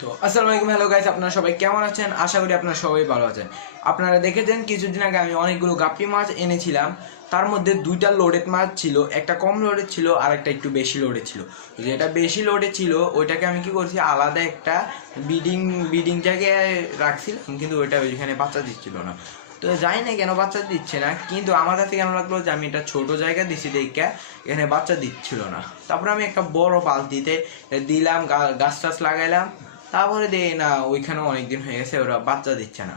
তো আসসালামু আলাইকুম, হ্যালো গাইস, আপনারা সবাই কেমন আছেন? আশা করি আপনারা সবাই ভালো আছেন। আপনারা দেখেছেন কিছুদিন আগে আমি অনেকগুলো গাপ্পি মাছ এনেছিলাম। তার মধ্যে দুইটা লোডেড মাছ ছিল, একটা কম লোডেড ছিল আর একটা একটু বেশি লোডেড ছিল। যেটা বেশি লোডেড ছিল ওইটাকে আমি কি করছি, আলাদা একটা বিডিং জায়গায় রাখছিলাম, কিন্তু ওইটা ওইখানে বাচ্চা দিচ্ছিল না। তো জানি না কেন বাচ্চা দিচ্ছে না, কিন্তু আমার কাছে কেন লাগলো যে আমি একটা ছোটো জায়গা দিচ্ছি দেখে এখানে বাচ্চা দিচ্ছিল না। তারপরে আমি একটা বড় বালতিতে দিলাম, গাছ টাছ লাগাইলাম। তারপরে দেখি না ওইখানেও অনেকদিন হয়ে গেছে, ওরা বাচ্চা দিচ্ছে না।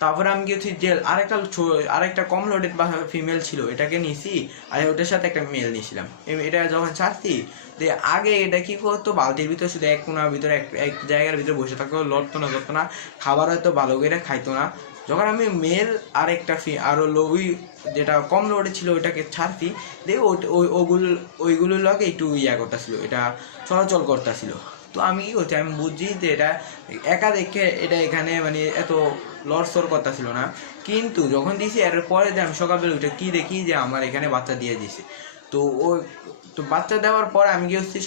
তারপরে আমি গেছি যে আরেকটা কম লোডেড বা ফিমেল ছিল, এটাকে নিয়েছি আর ওটার সাথে একটা মেল নিয়েছিলাম। এটা যখন ছাড়ছি যে আগে এটা কি করতো, বালতির ভিতরে শুধু এক কোনার ভিতরে এক জায়গার ভিতরে বসে থাকতো, লড়তো না, খাবার হয়তো ভালো করে খাইতো না। যখন আমি মেল আর একটা আরও ওই যেটা কম লোডে ছিল ওইটাকে ছাড়ছি, দিয়ে ওইগুলোর লগে একটু করতেছিল, এটা চলাচল করতেছিল। তো আমি কি করছি, আমি বুঝছি যে এটা একা দেখে এটা এখানে মানে এত লড়সড় করতেছিল না। কিন্তু যখন দিয়েছি এর পরে যে আমি সকালবেলা উঠে কী দেখি যে আমার এখানে বাচ্চা দিয়ে দিছে। তো বাচ্চা দেওয়ার পরে আমি কি হচ্ছি,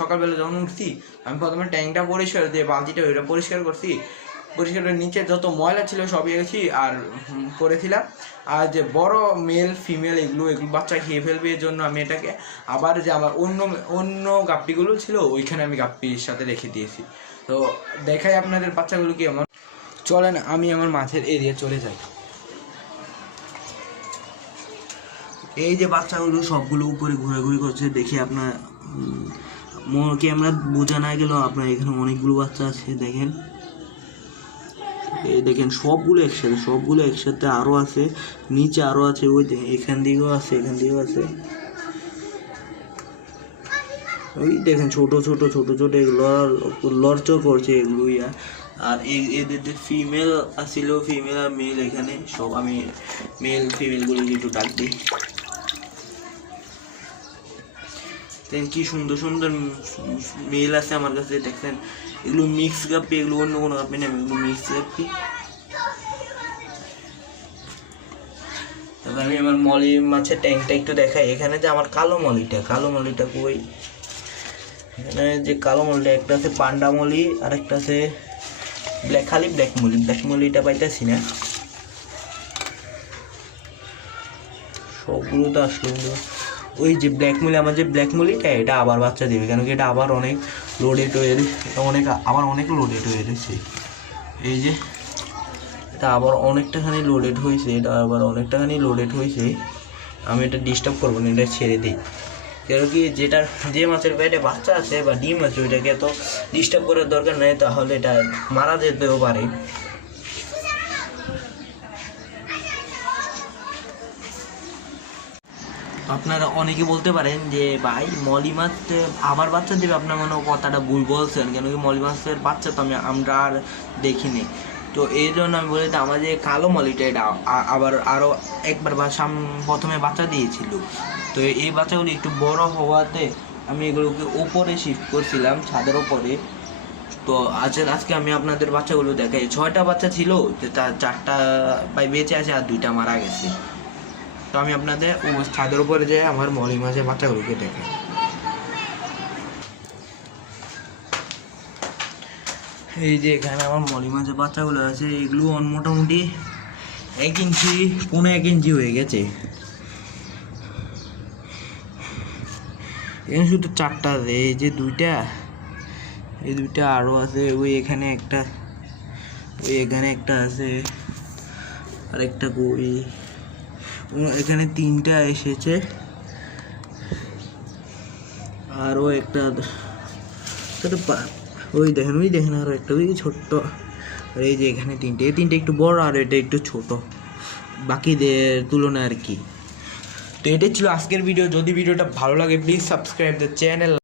সকালবেলা যখন উঠছি আমি প্রথমে ট্যাঙ্কটা পরিষ্কার দিয়ে বালতিটা ওইটা পরিষ্কার করছি, পরিষ্কারের নিচে যত ময়লা ছিল সবই গেছি আর করেছিলাম। আর যে বড় মেল ফিমেল এগুলো বাচ্চা খেয়ে ফেলবে, এর জন্য আমি এটাকে আবার যে আমার অন্য গাপ্পিগুলো ছিল ওইখানে আমি গাপ্পির সাথে রেখে দিয়েছি। তো দেখাই আপনাদের বাচ্চাগুলো কি আমার। চলেন আমি আমার মাছের এরিয়া চলে যাই। এই যে বাচ্চাগুলো সবগুলো উপরে ঘোরাঘুরি করছে, দেখি আপনার ক্যামেরা বোঝা না গেল, আপনার এখানে অনেকগুলো বাচ্চা আছে দেখেন। এই দেখেন সবগুলো একসাথে আরও আছে, নিচে আরও আছে, ওই এখান দিকেও আছে, ওই দেখেন ছোট ছোট লড়চড় করছে এগুলো। আর এদের ফিমেল আসছিল, ফিমেল আর মেল এখানে সব। আমি মেল ফিমেলগুলো একটু ডাক দিই। কি সুন্দর মেল আছে আমার কাছে, দেখছেন এগুলো মিক্স গাপ্পি, এগুলো অন্য কোনো গাপ্পি নেই, এগুলো মিক্স গাপ্পি। তবে আমি আমার মলি মাছের ট্যাঙ্কটা একটু দেখাই। এখানে যে আমার কালো মলিটা কই, এখানে যে কালো মলিটা একটা আছে পান্ডা মলি আর একটা আছে ব্ল্যাক মলিটা পাইতেছি না। সবগুলো তো আসলো, ওই যে আমার যে ব্ল্যাক মলিটা এটা আবার বাচ্চা দেবে, কেন কি এটা আবার অনেক লোডেড হয়ে রয়েছে। এই যে এটা আবার অনেকটাখানি লোডেড হয়েছে, আমি এটা ডিস্টার্ব করবো না, এটা ছেড়ে দিই। কেন কি যে মাছের পেটে বাচ্চা আছে বা ডিম আছে ওইটাকে এত ডিস্টার্ব করার দরকার নেই, তাহলে এটা মারা যেতেও পারে। আপনারা অনেকে বলতে পারেন যে ভাই মলি মাছ আবার বাচ্চা দেবে, আপনার মনে কথাটা ভুল বলছেন, কেন কি মলি মাছের বাচ্চা তো আমরা আর দেখিনি। তো এই জন্য আমি বলি যে আমার যে কালো মলিটা এটা আবার আরও একবার প্রথমে বাচ্চা দিয়েছিল। তো এই বাচ্চাগুলি একটু বড় হওয়াতে আমি এগুলোকে ওপরে শিফট করছিলাম, ছাদের ওপরে। তো আজকে আমি আপনাদের বাচ্চাগুলো দেখাই। 6টা বাচ্চা ছিল, তার 4টা বেঁচে আছে আর 2টা মারা গেছে। তো আমি আপনাদের ছাদের উপরে যে আমার মলি মাছের বাচ্চাগুলোকে দেখে। এই যে এখানে আমার মলি মাছের বাচ্চাগুলো আছে, এগুলো মোটামুটি 1 ইঞ্চি 1.5 ইঞ্চি হয়ে গেছে। এখানে শুধু 4টা আছে, এই যে এই দুইটা আরও আছে, এখানে একটা আছে, আর একটা কই, এখানে 3টা এসেছে, আরও একটা ওই দেখেন আরও একটা ওই ছোট্ট। আর এই যে এখানে 3টে একটু বড় আর এটা একটু ছোট বাকিদের তুলনায় আর কি। তো এটাই ছিল আজকের ভিডিও। যদি ভিডিওটা ভালো লাগে প্লিজ সাবস্ক্রাইব দ্য চ্যানেল।